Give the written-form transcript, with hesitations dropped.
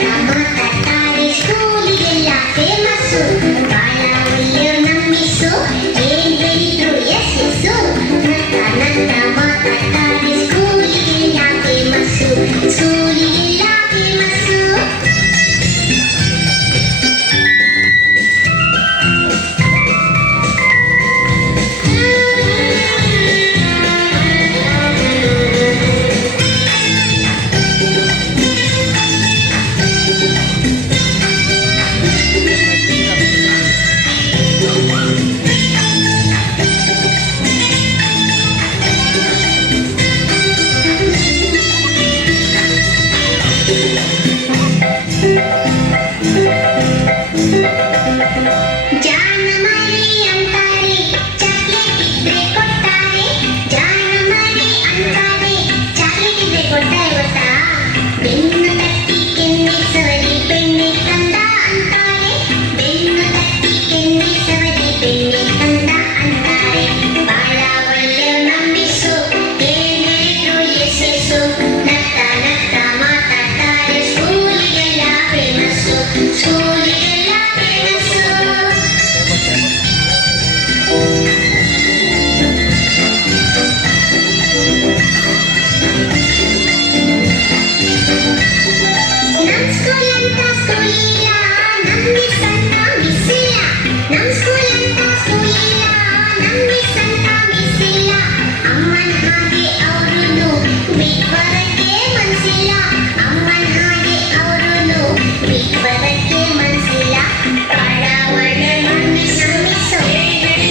ಮಾತಾಡ್ತಾರೆ ಸ್ಕೂಲಿಗೆಲ್ಲ ಫೇಮಸ್ಸು ಬಾಳ ಒಳ್ಳೆಯವ್ರು ನಮ್ಮ ಮಿಸ್ಸು ಏನ್ ಹೇಳಿದ್ರು ಎಸ್ ಎಸ್ಸು ನಗ್ತಾ ನಗ್ತಾ ಮಾತಾಡ್ತಾರೆ ಸ್ಕೂಲಿಗೆಲ್ಲ ಫೇಮಸ್ಸು ಸ್ಕೂಲಿಗೆಲ್ಲ ಫೇಮಸ್ಸು ಜಾಣ ಮರಿ ಅಂತಾರೆ ಚಾಕ್ಲೇಟ್ ಇದ್ರೆ ಕೊಡ್ತಾರೆ ಜಾಣ ಮರಿ ಅಂತಾರೆ ಚಾಕ್ಲೇಟ್ ಇದ್ರೆ ಕೊಡ್ತಾರೆ ಗೊತ್ತಾ ಬೆನ್ನು ತಟ್ಟಿ ಕೆನ್ನೆ ಸವರಿ ಬೆಣ್ಣೆ ತಂದ ಅಂತಾರೆ ಬೆನ್ನು ತಟ್ಟಿ ಕೆನ್ನೆ ಸವರಿ ಬೆಣ್ಣೆ ತಂದ ಅಂತಾರೆ ಬಾಳ ಒಳ್ಳೆಯವ್ರು ನಮ್ಮ ಮಿಸ್ಸು ಏನ್ ಹೇಳಿದ್ರು ಎಸ್ ಎಸ್ಸು ನಗ್ತಾ ನಗ್ತಾ ಮಾತಾಡ್ತಾರೆ ಸ್ಕೂಲಿಗೆಲ್ಲ ಫೇಮಸ್ಸು ಸ್ಕೂಲಿಗೆಲ್ಲ ಫೇಮಸ್ಸು ನಮ್ ಸ್ಕೂಲ್ ಅಂತ ಸ್ಕೂಲ್ ಇಲ್ಲ ನಮ್ ಮಿಸ್ ಅಂತ ಮಿಸ್ ಇಲ್ಲ ನಮ್ ಸ್ಕೂಲ್ ಅಂತ ಸ್ಕೂಲ್ ಇಲ್ಲ ನಮ್ ಮಿಸ್ ಅಂತ ಮಿಸ್ ಇಲ್ಲ ಅಮ್ಮನ್ ಹಾಗೆ ಅವ್ರುನು ಬಿಟ್ ಬರಕ್ಕೆ ಮನ್ಸಿಲ್ಲ ಅಮ್ಮನ್ ಹಾಗೆ ಅವ್ರುನು ಬಿಟ್ ಬರಕ್ಕೆ ಮನ್ಸಿಲ್ಲ ಬಾಳ ಒಳ್ಳೆ ನಮ್ ಮಿಸ್ ಎಸ್ ಎಸ್